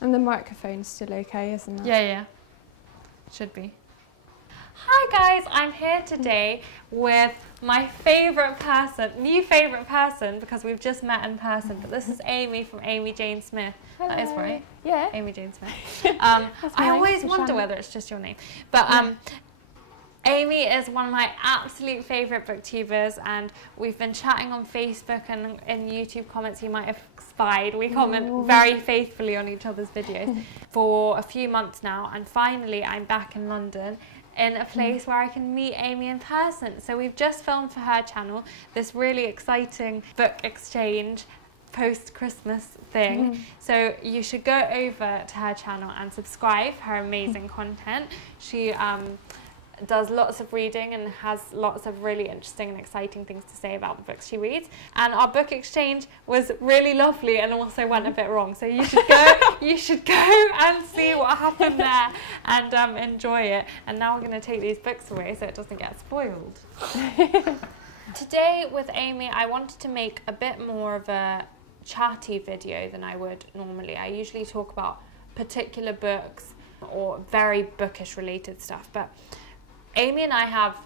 And the microphone's still okay, isn't it? Yeah, yeah. Should be. Hi guys, I'm here today with my favourite person, new favourite person, because we've just met in person, but this is Amy from Amy Jane Smith. Hello. That is right. Yeah. Amy Jane Smith. I always wonder whether it's just your name. But Amy is one of my absolute favourite booktubers, and we've been chatting on Facebook and in YouTube comments. You might have spied. We comment very faithfully on each other's videos for a few months now, and finally I'm back in London in a place where I can meet Amy in person. So we've just filmed for her channel this really exciting book exchange post-Christmas thing. So you should go over to her channel and subscribe. Her amazing content. She does lots of reading and has lots of really interesting and exciting things to say about the books she reads. And our book exchange was really lovely and also went a bit wrong. So you should go and see what happened there and enjoy it. And now we're going to take these books away so it doesn't get spoiled. Today with Amy, I wanted to make a bit more of a chatty video than I would normally. I usually talk about particular books or very bookish related stuff, but Amy and I have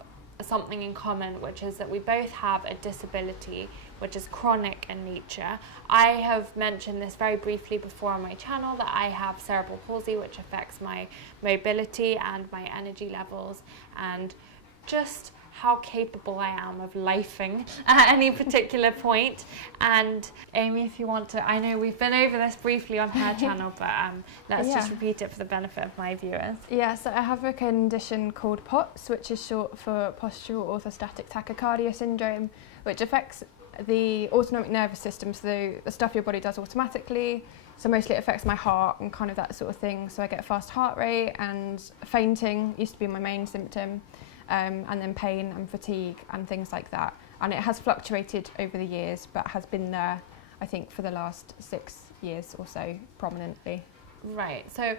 something in common, which is that we both have a disability which is chronic in nature. I have mentioned this very briefly before on my channel, that I have cerebral palsy, which affects my mobility and my energy levels and just how capable I am of lifing at any particular point. And Amy, if you want to, I know we've been over this briefly on her channel, but let's just repeat it for the benefit of my viewers. Yeah, so I have a condition called POTS, which is short for postural orthostatic tachycardia syndrome, which affects the autonomic nervous system, so the stuff your body does automatically. So mostly it affects my heart and kind of that sort of thing. So I get a fast heart rate, and fainting used to be my main symptom. And then pain and fatigue and things like that. And it has fluctuated over the years, but has been there, I think, for the last 6 years or so, prominently. Right, so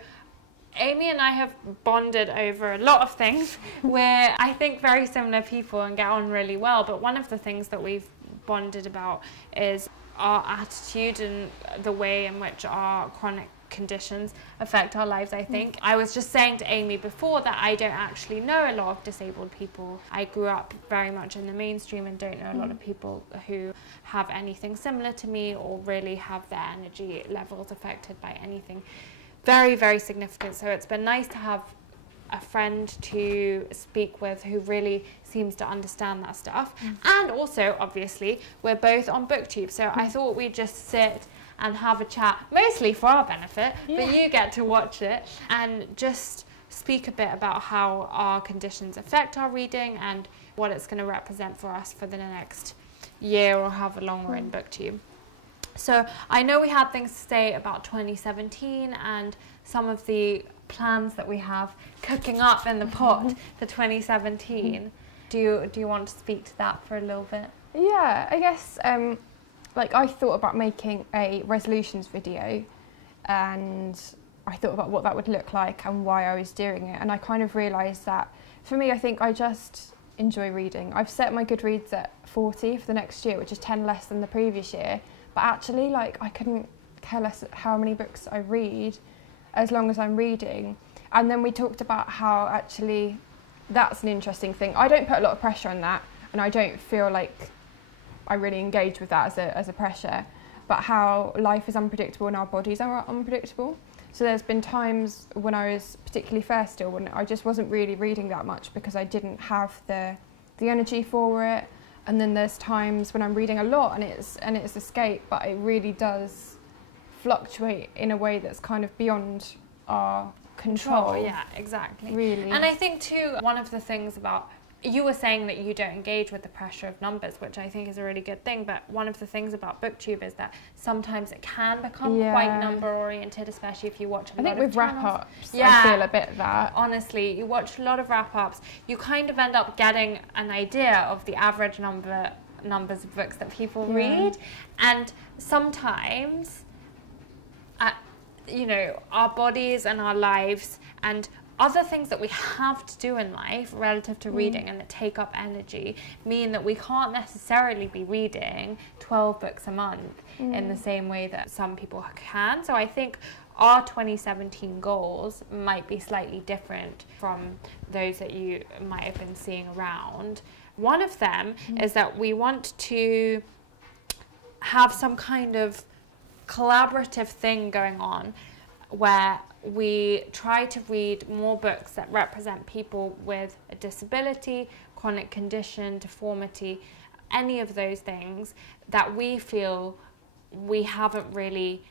Amy and I have bonded over a lot of things. We're, I think, very similar people and get on really well, but one of the things that we've bonded about is our attitude and the way in which our chronic conditions affect our lives, I think. I was just saying to Amy before that I don't actually know a lot of disabled people. I grew up very much in the mainstream and don't know a lot of people who have anything similar to me or really have their energy levels affected by anything very, very significant. So it's been nice to have a friend to speak with who really seems to understand that stuff. And also, obviously, we're both on BookTube, so I thought we'd just sit and have a chat, mostly for our benefit, but you get to watch it and just speak a bit about how our conditions affect our reading and what it's going to represent for us for the next year or however long we're in BookTube. So I know we had things to say about 2017 and some of the plans that we have cooking up in the pot for 2017. Do you want to speak to that for a little bit? Yeah, I guess like I thought about making a resolutions video, and I thought about what that would look like and why I was doing it, and I kind of realised that for me, I think I just enjoy reading. I've set my Goodreads at 40 for the next year, which is 10 less than the previous year, but actually like I couldn't care less how many books I read as long as I'm reading. And then we talked about how actually that's an interesting thing. I don't put a lot of pressure on that, and I don't feel like I really engage with that as a pressure, but how life is unpredictable and our bodies are unpredictable. So there's been times when I was particularly first ill when I just wasn't really reading that much because I didn't have the energy for it. And then there's times when I'm reading a lot and it's escape, but it really does fluctuate in a way that's kind of beyond our control. Yeah, exactly. Really. And I think too, one of the things about, you were saying that you don't engage with the pressure of numbers, which I think is a really good thing, but one of the things about BookTube is that sometimes it can become quite number oriented, especially if you watch a lot of channels. I think with wrap-ups, I feel a bit of that. Honestly, you watch a lot of wrap-ups, you kind of end up getting an idea of the average numbers of books that people read, and sometimes, you know, our bodies and our lives and other things that we have to do in life relative to reading and that take up energy mean that we can't necessarily be reading 12 books a month in the same way that some people can. So I think our 2017 goals might be slightly different from those that you might have been seeing around. One of them is that we want to have some kind of collaborative thing going on where we try to read more books that represent people with a disability, chronic condition, deformity, any of those things that we feel we haven't really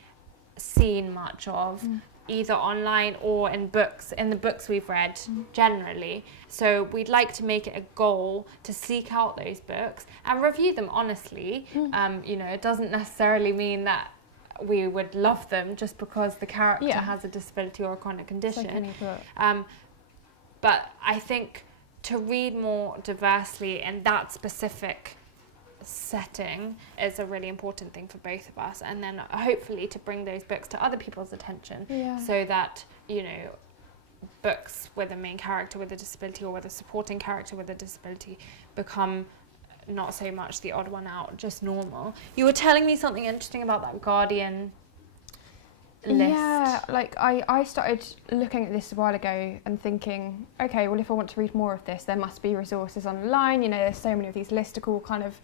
seen much of either online or in books, in the books we've read generally. So we'd like to make it a goal to seek out those books and review them honestly. You know, it doesn't necessarily mean that we would love them just because the character has a disability or a chronic condition. Like any book. But I think to read more diversely in that specific setting is a really important thing for both of us, and then hopefully to bring those books to other people's attention so that, you know, books with a main character with a disability or with a supporting character with a disability become not so much the odd one out, just normal. You were telling me something interesting about that Guardian list. Yeah, like I started looking at this a while ago and thinking, okay, well, if I want to read more of this, there must be resources online. You know, there's so many of these listicle kind of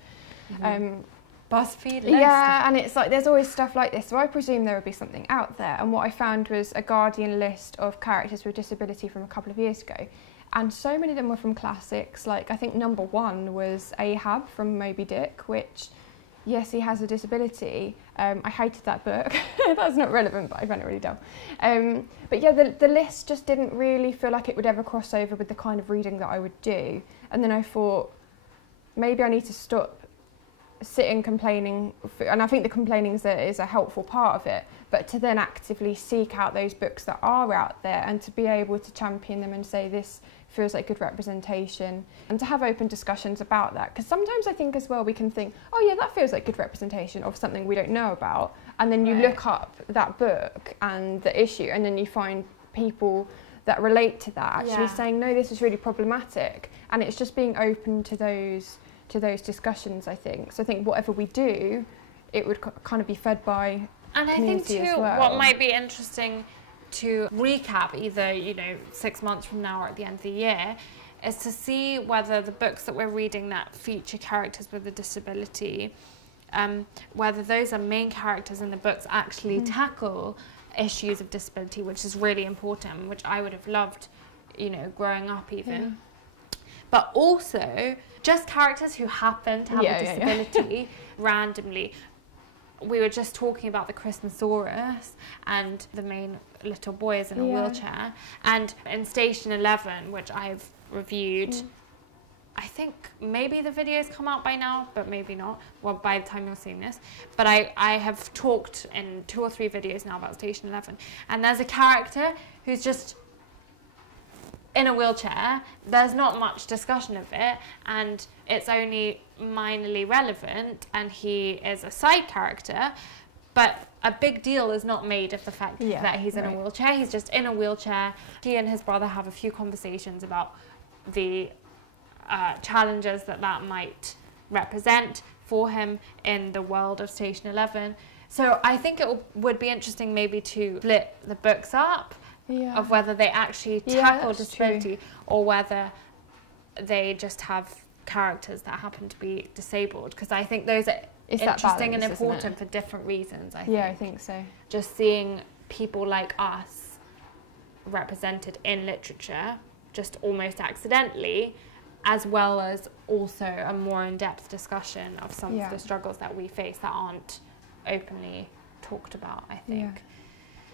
BuzzFeed list. Yeah, and it's like there's always stuff like this, so I presume there would be something out there. And what I found was a Guardian list of characters with disability from a couple of years ago. And so many of them were from classics. Like, I think number one was Ahab from Moby Dick, which, yes, he has a disability. I hated that book. That's not relevant, but I found it really dull. But yeah, the list just didn't really feel like it would ever cross over with the kind of reading that I would do. And then I thought, maybe I need to stop sitting complaining, and I think the complaining is a helpful part of it, but to then actively seek out those books that are out there and to be able to champion them and say this feels like good representation, and to have open discussions about that. Because sometimes I think as well we can think, oh yeah, that feels like good representation of something we don't know about, and then you look up that book and the issue, and then you find people that relate to that actually saying, no, this is really problematic. And it's just being open to those discussions, I think. So I think whatever we do, it would kind of be fed by and I think too, what might be interesting to recap either, you know, 6 months from now or at the end of the year, is to see whether the books that we're reading that feature characters with a disability, whether those are main characters in the books actually tackle issues of disability, which is really important, which I would have loved, you know, growing up even. But also just characters who happen to have a disability randomly. We were just talking about the Christmasaurus, and the main little boy is in a wheelchair. And in Station 11, which I've reviewed, I think maybe the video's come out by now, but maybe not. Well, by the time you're seeing this. But I have talked in 2 or 3 videos now about Station 11. And there's a character who's just in a wheelchair. There's not much discussion of it, and it's only minorly relevant, and he is a side character, but a big deal is not made of the fact that he's in a wheelchair. He's just in a wheelchair. He and his brother have a few conversations about the challenges that might represent for him in the world of Station 11. So I think it would be interesting maybe to split the books up, of whether they actually tackle disability or whether they just have characters that happen to be disabled, because I think those are interesting and important for different reasons. I think so. Just seeing people like us represented in literature just almost accidentally, as well as also a more in-depth discussion of some of the struggles that we face that aren't openly talked about, I think.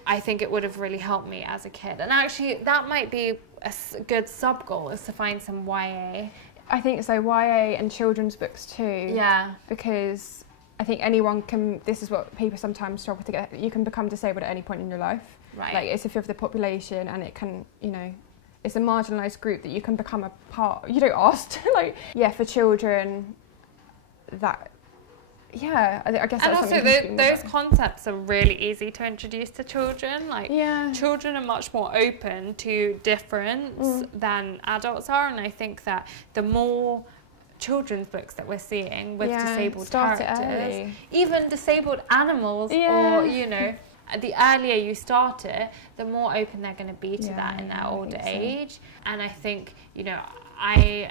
I think it would have really helped me as a kid. And actually, that might be a good sub-goal, is to find some YA. I think so, YA and children's books too. Yeah. Because I think anyone can, this is what people sometimes struggle to get, you can become disabled at any point in your life. Right. Like, it's a fifth of the population, and it can, you know, it's a marginalised group that you can become a part, you don't ask to, like, for children, that yeah, I guess and that's also those concepts are really easy to introduce to children. Like, children are much more open to difference than adults are, and I think that the more children's books that we're seeing with disabled characters, even disabled animals, or you know, the earlier you start it, the more open they're going to be to that in their older age. And I think, you know, I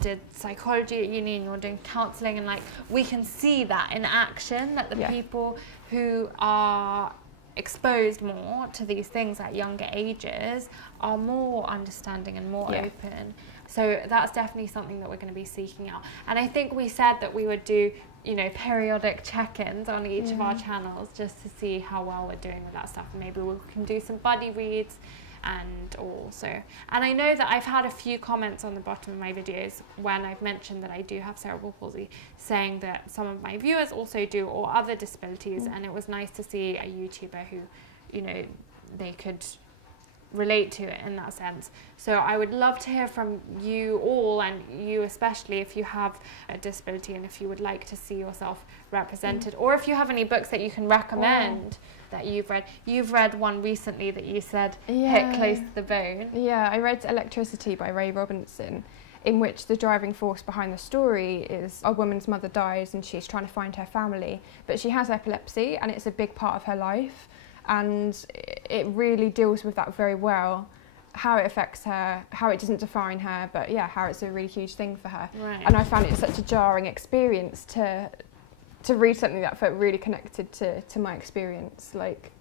did psychology at uni, and you're doing counselling, and like we can see that in action, that the people who are exposed more to these things at younger ages are more understanding and more open. So that's definitely something that we're going to be seeking out. And I think we said that we would do, you know, periodic check-ins on each of our channels just to see how well we're doing with that stuff. And maybe we can do some buddy reads and also. And I know that I've had a few comments on the bottom of my videos when I've mentioned that I do have cerebral palsy, saying that some of my viewers also do, or other disabilities. And it was nice to see a YouTuber who, you know, they could relate to it in that sense. So I would love to hear from you all, and you especially, if you have a disability and if you would like to see yourself represented, or if you have any books that you can recommend that you've read. You've read one recently that you said hit close to the bone. Yeah, I read Electricity by Ray Robinson, in which the driving force behind the story is a woman's mother dies and she's trying to find her family, but she has epilepsy and it's a big part of her life. And it really deals with that very well, how it affects her, how it doesn't define her, but yeah, how it's a really huge thing for her. And I found it such a jarring experience to read something that felt really connected to my experience. Like,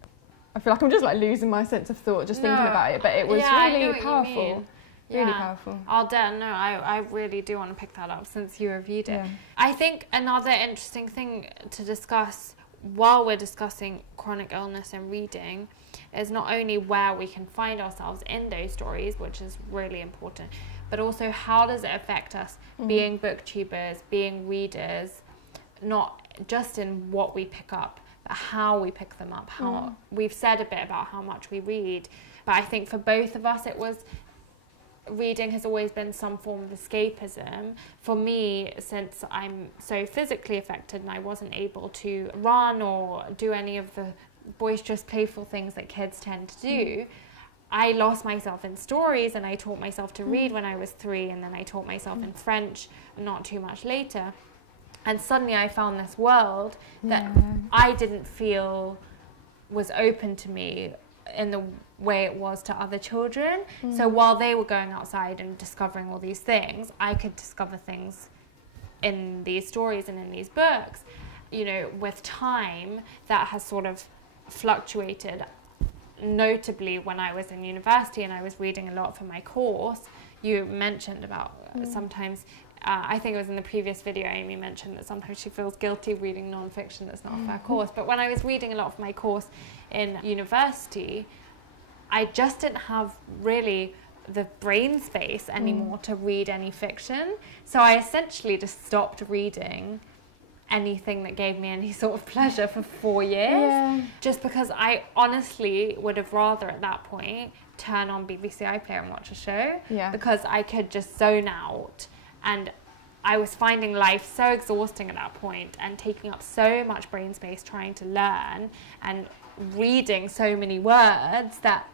I feel like I'm just like losing my sense of thought just thinking about it, but it was really powerful. Really powerful. I really do want to pick that up since you reviewed it. I think another interesting thing to discuss while we're discussing chronic illness and reading is not only where we can find ourselves in those stories, which is really important, but also how does it affect us being booktubers, being readers, not just in what we pick up, but how we pick them up. How we've said a bit about how much we read, but I think for both of us reading has always been some form of escapism. For me, since I'm so physically affected and I wasn't able to run or do any of the boisterous, playful things that kids tend to do, I lost myself in stories, and I taught myself to read when I was 3, and then I taught myself in French not too much later. And suddenly I found this world that I didn't feel was open to me in the way it was to other children. So while they were going outside and discovering all these things, I could discover things in these stories and in these books. You know, with time, that has sort of fluctuated. Notably, when I was in university and I was reading a lot for my course, you mentioned about sometimes, I think it was in the previous video, Amy mentioned that sometimes she feels guilty reading non-fiction that's not for her course. But when I was reading a lot for my course in university, I just didn't have really the brain space anymore to read any fiction. So I essentially just stopped reading anything that gave me any sort of pleasure for 4 years. Just because I honestly would have rather at that point turn on BBC iPlayer and watch a show. Because I could just zone out, and I was finding life so exhausting at that point and taking up so much brain space trying to learn and reading so many words that,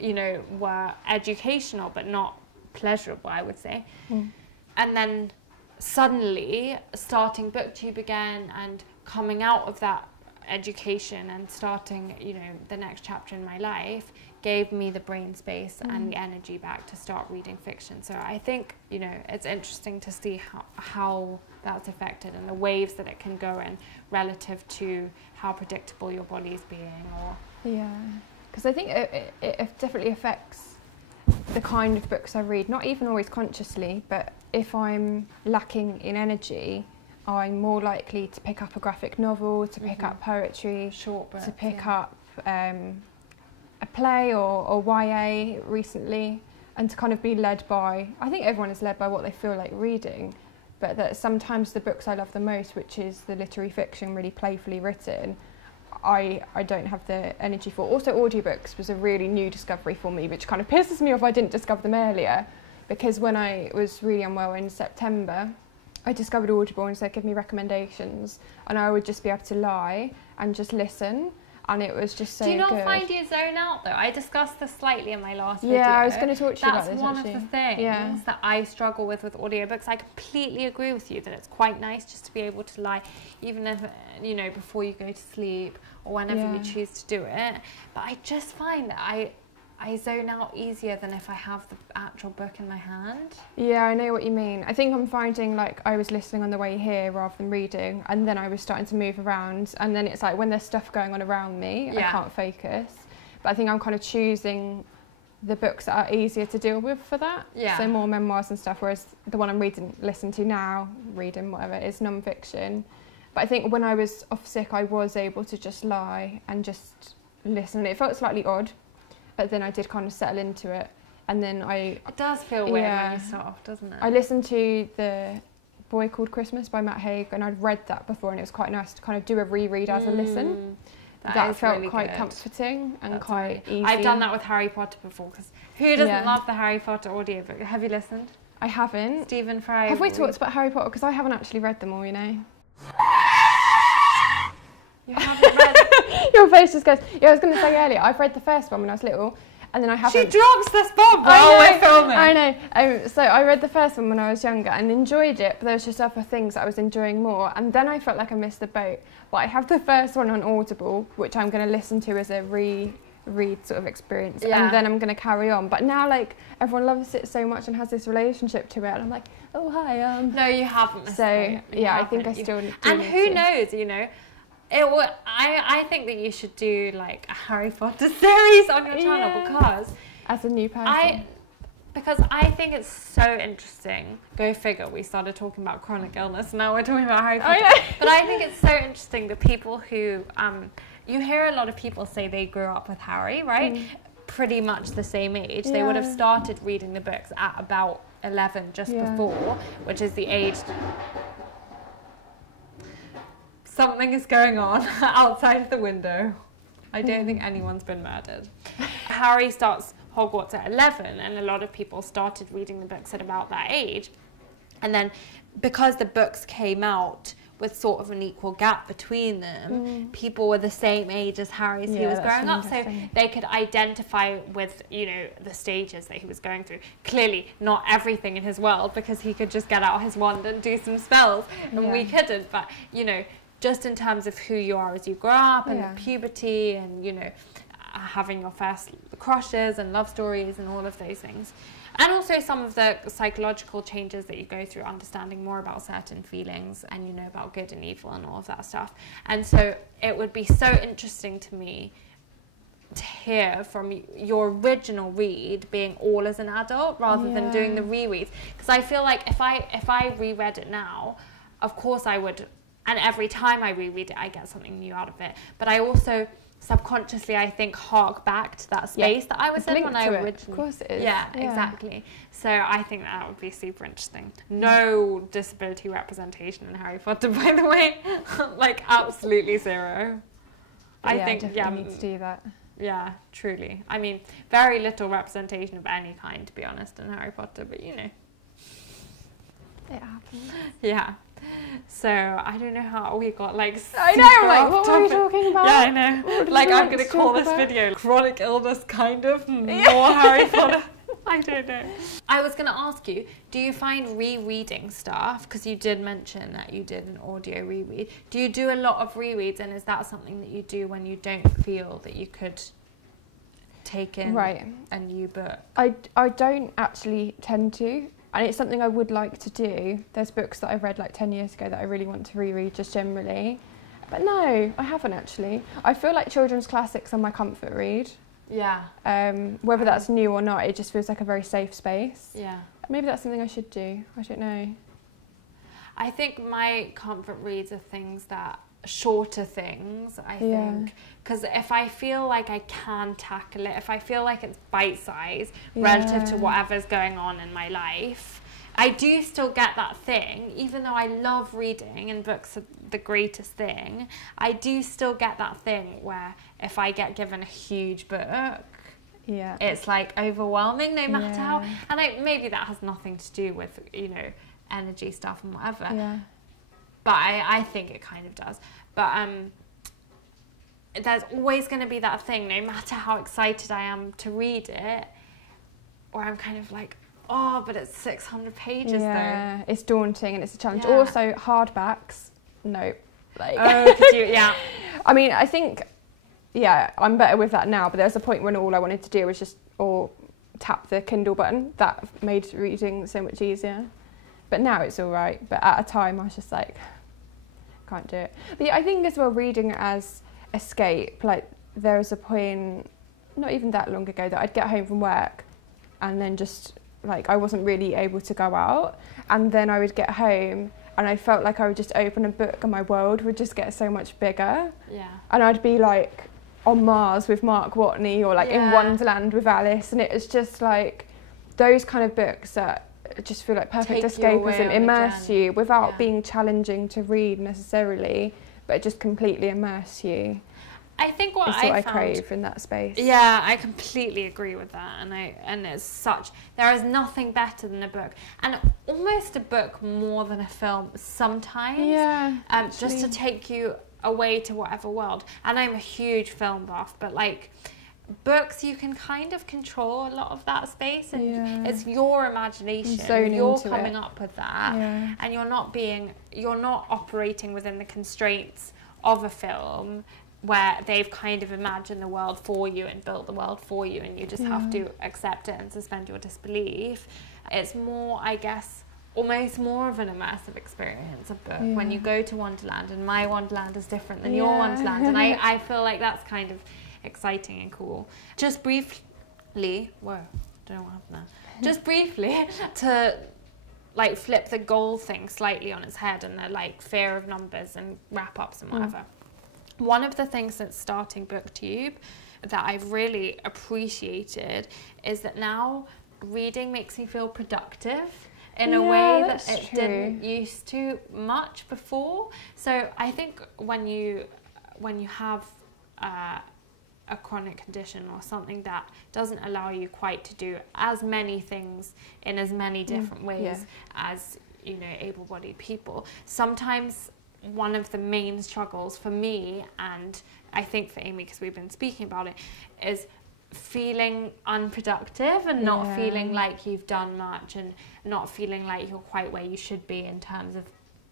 you know, were educational but not pleasurable, I would say. And then suddenly starting BookTube again and coming out of that education and starting, you know, the next chapter in my life gave me the brain space and the energy back to start reading fiction. So I think, you know, it's interesting to see how that's affected and the waves that it can go in relative to how predictable your body's being. Or because I think it definitely affects the kind of books I read, not even always consciously, but if I'm lacking in energy, I'm more likely to pick up a graphic novel, to pick up poetry, short books, to pick up a play or YA recently, and to kind of be led by, I think everyone is led by what they feel like reading, but that sometimes the books I love the most, which is the literary fiction really playfully written, I don't have the energy for. Also, audiobooks was a really new discovery for me, which kind of pisses me off I didn't discover them earlier, because when I was really unwell in September, I discovered Audible and said, give me recommendations. And I would just be able to lie and just listen. And it was just so good. Do you not find you zone out though? I discussed this slightly in my last video. Yeah, I was going to talk to you about this. That's one of the things that I struggle with audiobooks. I completely agree with you that it's quite nice just to be able to lie, even if, you know, before you go to sleep or whenever you choose to do it. But I just find that I zone out easier than if I have the actual book in my hand. Yeah, I know what you mean. I think I'm finding like I was listening on the way here rather than reading, and then I was starting to move around, and then it's like when there's stuff going on around me, I can't focus. But I think I'm kind of choosing the books that are easier to deal with for that. Yeah. So more memoirs and stuff, whereas the one I'm listening to now, whatever, is non-fiction. But I think when I was off sick, I was able to just lie and just listen. It felt slightly odd, but then I did kind of settle into it, and then it does feel weird when you start off, doesn't it? I listened to The Boy Called Christmas by Matt Haig, and I'd read that before, and it was quite nice to kind of do a reread as a listen. That felt really quite comforting and quite easy. I've done that with Harry Potter before, because who doesn't love the Harry Potter audiobook? Have you listened? I haven't. Stephen Fry. Have we talked about Harry Potter? Because I haven't actually read them all, you know. You haven't read? Your face just goes. Yeah, I was going to say earlier, I've read the first one when I was little, and then I haven't. She drops this bomb while we're filming. I know. So I read the first one when I was younger and enjoyed it, but there was just other things that I was enjoying more, and then I felt like I missed the boat. But I have the first one on Audible, which I'm going to listen to as a read sort of experience, and then I'm going to carry on. But now, like, everyone loves it so much and has this relationship to it, and I'm like, oh hi. No, you haven't. So I think I still. And who knows, you know. I think that you should do like a Harry Potter series on your channel because as a new person. Because I think it's so interesting. Go figure, we started talking about chronic illness, now we're talking about Harry Potter. But I think it's so interesting the people who, you hear a lot of people say they grew up with Harry, right? Pretty much the same age. They would have started reading the books at about 11 just before, which is the age. Something is going on outside the window. I don't think anyone's been murdered. Harry starts Hogwarts at 11, and a lot of people started reading the books at about that age. And then because the books came out with sort of an equal gap between them, people were the same age as Harry as he was growing up, so they could identify with, you know, the stages that he was going through. Clearly not everything in his world, because he could just get out his wand and do some spells, and we couldn't, but, you know, just in terms of who you are as you grow up and puberty and, you know, having your first crushes and love stories and all of those things. And also some of the psychological changes that you go through, understanding more about certain feelings and, you know, about good and evil and all of that stuff. And so it would be so interesting to me to hear from your original read being all as an adult rather than doing the rereads. Because I feel like if I reread it now, of course I would. And every time I reread it, I get something new out of it. But I also subconsciously, I think, hark back to that space that I was in when I originally. Of course it is. Yeah, exactly. So I think that would be super interesting. No disability representation in Harry Potter, by the way. Like, absolutely zero. I think, need to do that. Yeah, truly. I mean, very little representation of any kind, to be honest, in Harry Potter, but you know. It happens. Yeah. So I don't know how we got like. I know, like what were we talking about? Yeah, I know. Like I'm gonna call this video "Chronic Illness," kind of more Harry Potter. I don't know. I was gonna ask you, do you find rereading stuff? Because you did mention that you did an audio reread. Do you do a lot of rereads, and is that something that you do when you don't feel that you could take in a new book? I don't actually tend to. And it's something I would like to do. There's books that I've read like 10 years ago that I really want to reread just generally. But no, I haven't actually. I feel like children's classics are my comfort read. Yeah. Whether that's new or not, it just feels like a very safe space. Yeah. Maybe that's something I should do. I don't know. I think my comfort reads are things that shorter things, I think, because if I feel like I can tackle it, if I feel like it's bite-sized relative to whatever's going on in my life, I do still get that thing. Even though I love reading and books are the greatest thing, I do still get that thing where if I get given a huge book, it's like overwhelming no matter how, and maybe that has nothing to do with, you know, energy stuff and whatever. Yeah. But I think it kind of does. But there's always going to be that thing, no matter how excited I am to read it, or I'm kind of like, oh, but it's 600 pages though. It's daunting and it's a challenge. Yeah. Also, hardbacks, no. Like, oh, could you? Yeah. I mean, I think, yeah, I'm better with that now, but there was a point when all I wanted to do was just tap the Kindle button. That made reading so much easier. But now it's all right. But at a time, I was just like, can't do it. But yeah, I think as well, reading as escape, like there was a point, not even that long ago, that I'd get home from work and then just, like, I wasn't really able to go out. And then I would get home and I felt like I would just open a book and my world would just get so much bigger. Yeah. And I'd be like on Mars with Mark Watney, or like in Wonderland with Alice, and it was just like those kind of books that just feel like perfect escapism, immerse you without being challenging to read necessarily, but just completely immerse you. I think what I found, crave in that space. Yeah, I completely agree with that, and it's such, there is nothing better than a book, and almost a book more than a film sometimes. Yeah. Just to take you away to whatever world. And I'm a huge film buff, but like books, you can kind of control a lot of that space, and it's your imagination. You're coming up with that, and you're not operating within the constraints of a film where they've kind of imagined the world for you and built the world for you, and you just have to accept it and suspend your disbelief. It's more, I guess, almost more of an immersive experience, a book, when you go to Wonderland, and my Wonderland is different than your Wonderland, and I feel like that's kind of exciting and cool. Just briefly, whoa, don't know what happened there. Just briefly, to like flip the goal thing slightly on its head, and the like fear of numbers and wrap-ups and whatever. One of the things since starting BookTube that I've really appreciated is that now reading makes me feel productive in a way that it didn't used to much before. So I think when you have a chronic condition or something that doesn't allow you quite to do as many things in as many different ways as, you know, able-bodied people, sometimes one of the main struggles for me, and I think for Amy, because we've been speaking about it, is feeling unproductive and not feeling like you've done much, and not feeling like you're quite where you should be in terms of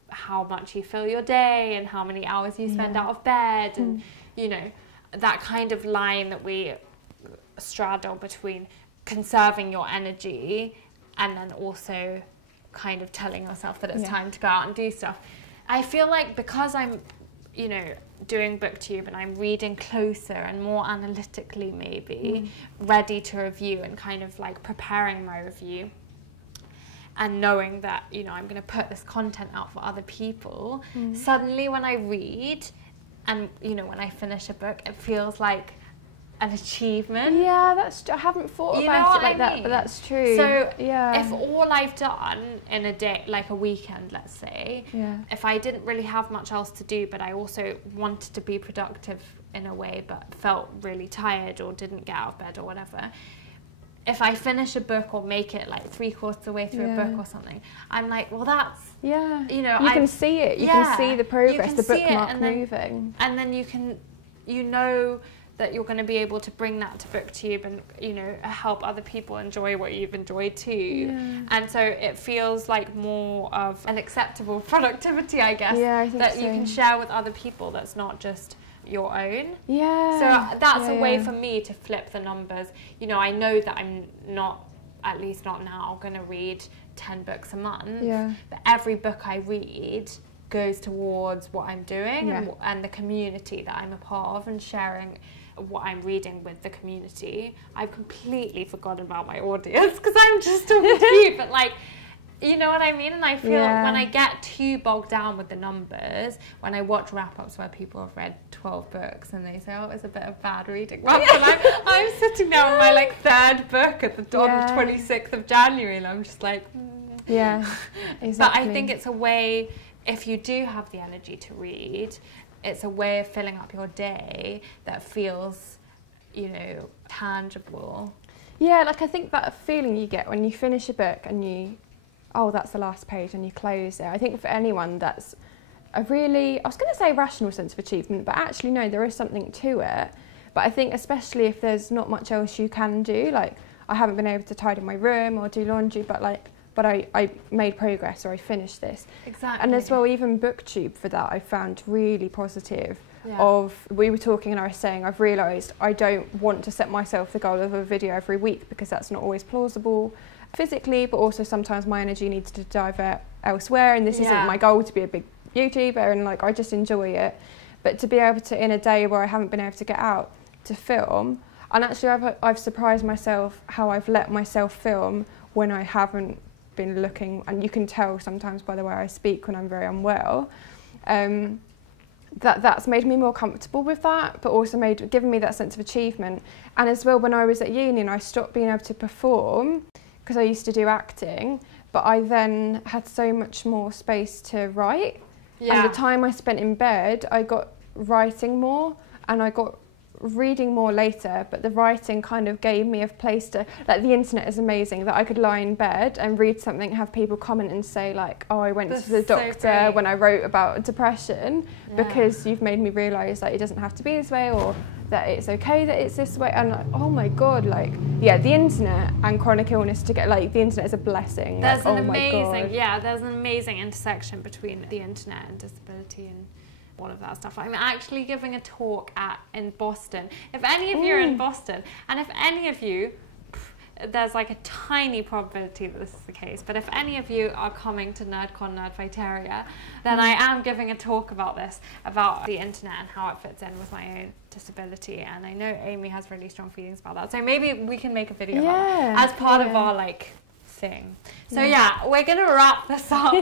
how much you fill your day and how many hours you spend out of bed, and you know, that kind of line that we straddle between conserving your energy and then also kind of telling yourself that it's time to go out and do stuff. I feel like because I'm, you know, doing BookTube and I'm reading closer and more analytically maybe, ready to review and kind of like preparing my review and knowing that, you know, I'm going to put this content out for other people, suddenly when I read and, you know, when I finish a book, it feels like an achievement. Yeah, I haven't thought about it like that, but that's true. So if all I've done in a day, like a weekend, let's say, if I didn't really have much else to do, but I also wanted to be productive in a way, but felt really tired or didn't get out of bed or whatever, if I finish a book or make it like 3/4 of the way through a book or something, I'm like, well, that's, you know, you can see it. You can see the progress, the bookmark moving. And then you can, you know, that you're going to be able to bring that to BookTube and, you know, help other people enjoy what you've enjoyed too. And so it feels like more of an acceptable productivity, I guess, I think that you can share with other people that's not just your own. So that's a way for me to flip the numbers. You know, I know that I'm not, at least not now, going to read 10 books a month, but every book I read goes towards what I'm doing and the community that I'm a part of, and sharing what I'm reading with the community. I've completely forgotten about my audience because I'm just talking to you, but like, you know what I mean? And I feel when I get too bogged down with the numbers, when I watch wrap-ups where people have read 12 books and they say, oh, it's a bit of bad reading. Well, I'm sitting there on my like 3rd book on the 26th of January, and I'm just like, exactly. But I think it's a way, if you do have the energy to read, it's a way of filling up your day that feels, you know, tangible. Yeah, like I think that feeling you get when you finish a book and you oh, that's the last page, and you close it. I think for anyone that's a really, I was going to say rational sense of achievement, but actually no, there is something to it. But I think especially if there's not much else you can do, like I haven't been able to tidy my room or do laundry, but I made progress, or I finished this. Exactly. And as well, even BOOKTUBE for that, I found really positive. Yeah. We were talking and I was saying, I've realised I don't want to set myself the goal of a video every week, because that's not always plausible physically, but also sometimes my energy needs to divert elsewhere, and this isn't my goal to be a big YouTuber, and like I just enjoy it. But to be able to, in a day where I haven't been able to get out to film, and actually I've surprised myself how I've let myself film when I haven't been looking, and you can tell sometimes by the way I speak when I'm very unwell, that's made me more comfortable with that, but also given me that sense of achievement. And as well, when I was at uni and I stopped being able to perform, because I used to do acting, but I then had so much more space to write. And the time I spent in bed, I got writing more, and I got reading more later, but the writing kind of gave me a place to, like, the internet is amazing, that I could lie in bed and read something, have people comment and say like, oh, I went to the doctor when I wrote about depression, because you've made me realise that it doesn't have to be this way, or that it's okay that it's this way. And like, oh my god, like, yeah, the internet and chronic illness together, like the internet is a blessing. There's like, an there's an amazing intersection between the internet and disability and all of that stuff. I'm actually giving a talk in Boston. If any of you are in Boston, and if any of you, there's like a tiny probability that this is the case, but if any of you are coming to NerdCon Nerdfighteria, then I am giving a talk about this, about the internet and how it fits in with my own disability. And I know Amy has really strong feelings about that, so maybe we can make a video about that as part of our like thing. So yeah, we're gonna wrap this up.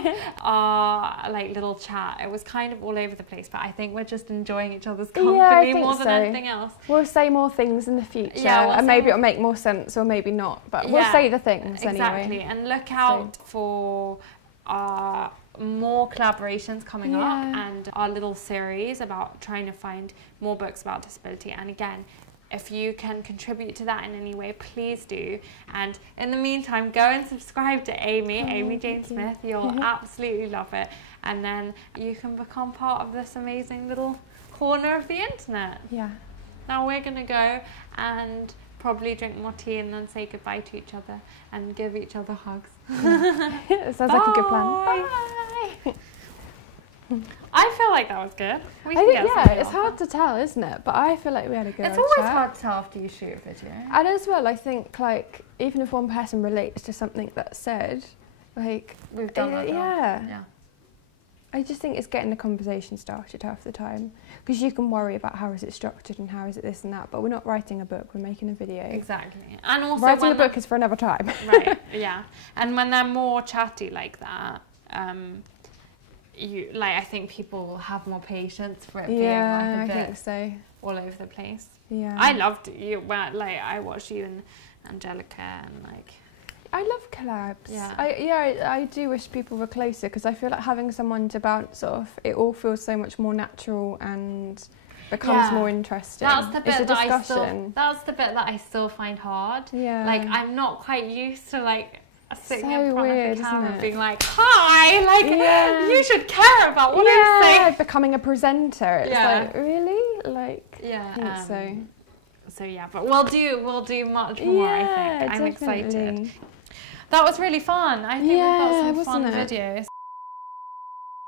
Our like little chat, it was kind of all over the place, but I think we're just enjoying each other's company more than anything else. We'll say more things in the future, and maybe it'll make more sense or maybe not, but we'll say the things anyway. Exactly, and look out for our more collaborations coming up, and our little series about trying to find more books about disability. And again, if you can contribute to that in any way, please do. And in the meantime, go and subscribe to Amy Jane Smith. You'll absolutely love it. And then you can become part of this amazing little corner of the internet. Yeah. Now we're going to go and probably drink more tea and then say goodbye to each other and give each other hugs. It sounds like a good plan. Bye. I feel like that was good. It's hard to tell, isn't it? But I feel like we had a good chat. It's always hard to tell after you shoot a video. And as well, I think, like, even if one person relates to something that's said, like, we've done that. Yeah. I just think it's getting the conversation started half the time, because you can worry about how is it structured and how is it this and that, but we're not writing a book, we're making a video. Exactly. And also writing a book is for another time. Right, yeah. And when they're more chatty like that, I think people will have more patience for it being like a bit all over the place. Yeah. I loved you when I watched you and Angelica, and like I love collabs. Yeah. I do wish people were closer, because I feel like having someone to bounce off, it all feels so much more natural and becomes more interesting. That's the bit that's the bit that I still find hard. Yeah. Like, I'm not quite used to like sitting in front of the camera being like, hi, like, you should care about what I'm saying. Becoming a presenter. It's like, really? Like, I think so. So yeah, but we'll do much more, I think. I'm excited. That was really fun. I think we've got some fun videos.